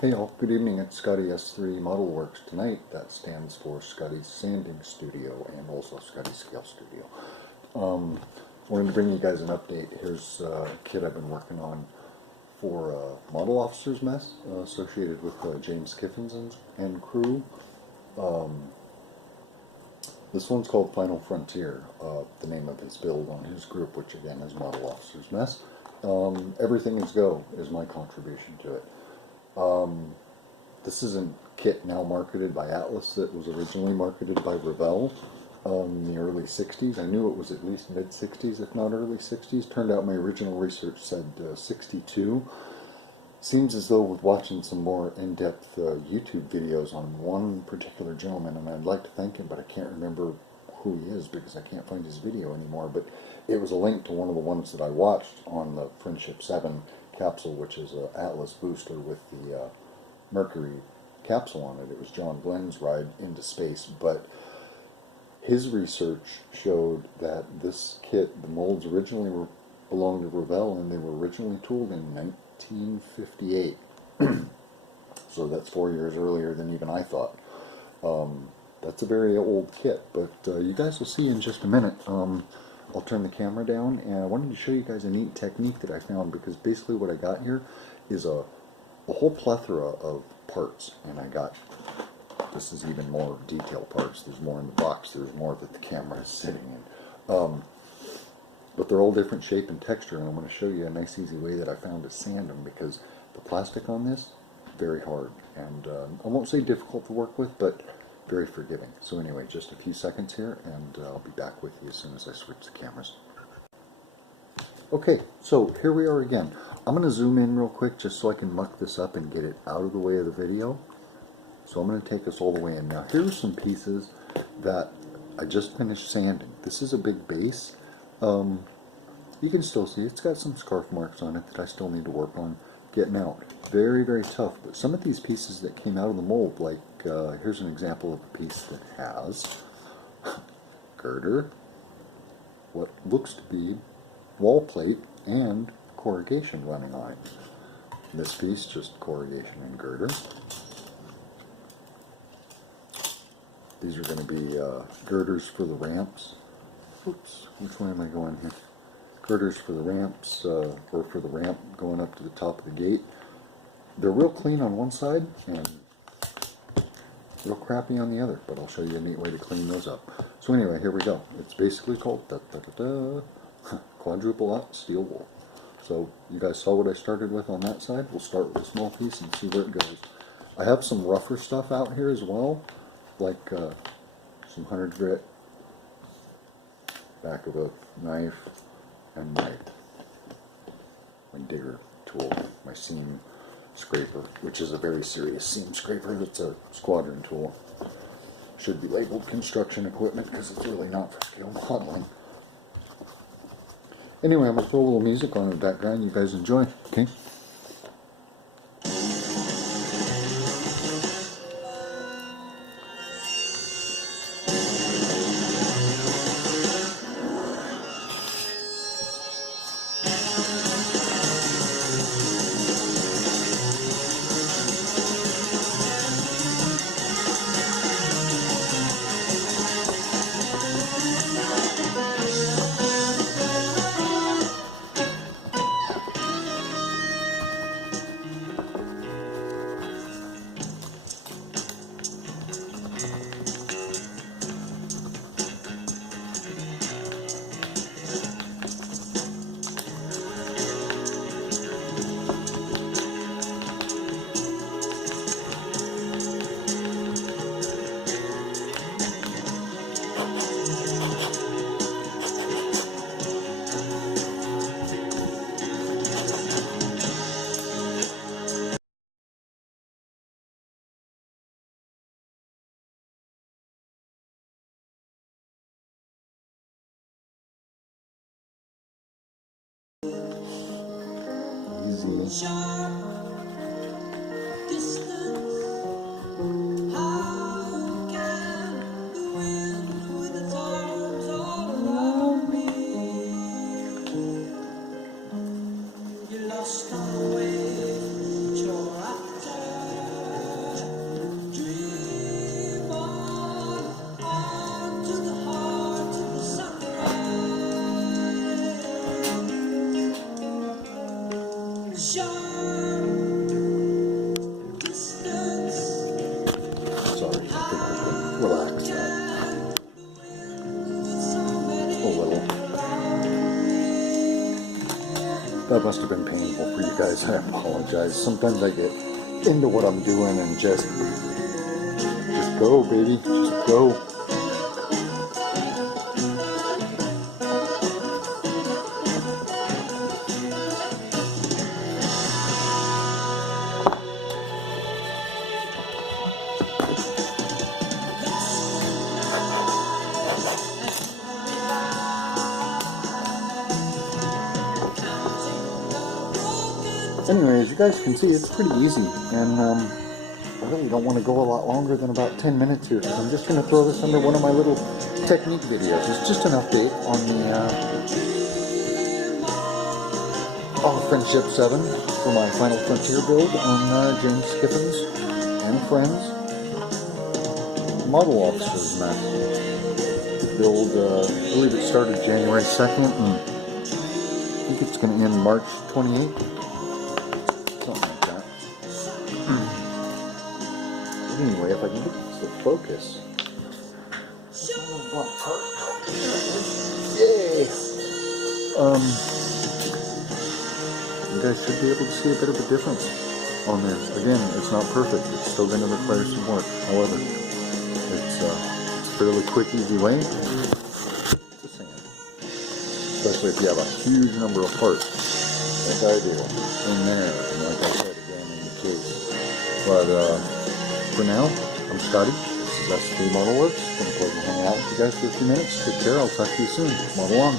Hey all, good evening. It's Scotty S3 Model Works. Tonight, that stands for Scotty's Sanding Studio and also Scotty Scale Studio. Wanted to bring you guys an update. Here's a kit I've been working on for Model Officer's Mess associated with James Kiffins and crew. This one's called Final Frontier, the name of his build on his group, which again is Model Officer's Mess. Everything is Go is my contribution to it. This is a kit now marketed by Atlas that was originally marketed by Revell in the early 60s. I knew it was at least mid-60s, if not early 60s. Turned out my original research said 62. Seems as though with watching some more in-depth YouTube videos on one particular gentleman, and I'd like to thank him, but I can't remember who he is because I can't find his video anymore, but it was a link to one of the ones that I watched on the Friendship 7 capsule, which is an Atlas booster with the Mercury capsule on it. It was John Glenn's ride into space, but his research showed that this kit, the molds originally belonged to Revell, and they were originally tooled in 1958. So that's 4 years earlier than even I thought. That's a very old kit, but you guys will see in just a minute. I'll turn the camera down, and I wanted to show you guys a neat technique that I found, because basically what I got here is a whole plethora of parts, and I got, this is even more detailed parts. There's more in the box, there's more that the camera is sitting in. But they're all different shape and texture, and I'm going to show you a nice easy way that I found to sand them, because the plastic on this, very hard, and I won't say difficult to work with, but very forgiving. So anyway, just a few seconds here, and I'll be back with you as soon as I switch the cameras. Okay, so here we are again. I'm going to zoom in real quick just so I can muck this up and get it out of the way of the video. So I'm going to take us all the way in. Now here's some pieces that I just finished sanding. This is a big base. You can still see it's got some scarf marks on it that I still need to work on getting out. Very, very tough. But some of these pieces that came out of the mold, like here's an example of a piece that has girder, what looks to be wall plate, and corrugation running on it. This piece, just corrugation and girder. These are going to be girders for the ramps. Oops, which way am I going here? Girders for the ramps, or for the ramp going up to the top of the gate. They're real clean on one side and real crappy on the other, but I'll show you a neat way to clean those up. So anyway, here we go. It's basically called Quadruple Up Steel Wool. So you guys saw what I started with on that side. We'll start with a small piece and see where it goes. I have some rougher stuff out here as well, like some 100 grit, back of a knife, and my digger tool, my seam scraper, which is a very serious seam scraper. That's a squadron tool. Should be labeled construction equipment because it's really not for scale modeling. Anyway, I'm going to throw a little music on in the background. You guys enjoy, okay? Easy. Lost on the way, you're after. That must have been painful for you guys. I apologize. Sometimes I get into what I'm doing and just go, baby. Just go. Anyway, as you guys can see, it's pretty easy, and I really don't want to go a lot longer than about 10 minutes here, because I'm just going to throw this under one of my little technique videos. It's just an update on the Friendship 7 for my Final Frontier build on James Skiffen's and Friends Model Officers map. Build, I believe it started January 2nd, and I think it's going to end March 28th. Something like that. Anyway, if I can get this to focus. Yay! You guys should be able to see a bit of a difference on this. Again, it's not perfect. It's still going to require some work. However, it's a fairly quick, easy way to sand. Especially if you have a huge number of parts, like I do, in there. And like I said again in the case. But for now, I'm Scotty. This is S3 Model Works. It's been a pleasure hanging out with you guys for a few minutes. Take care. I'll talk to you soon. Model on.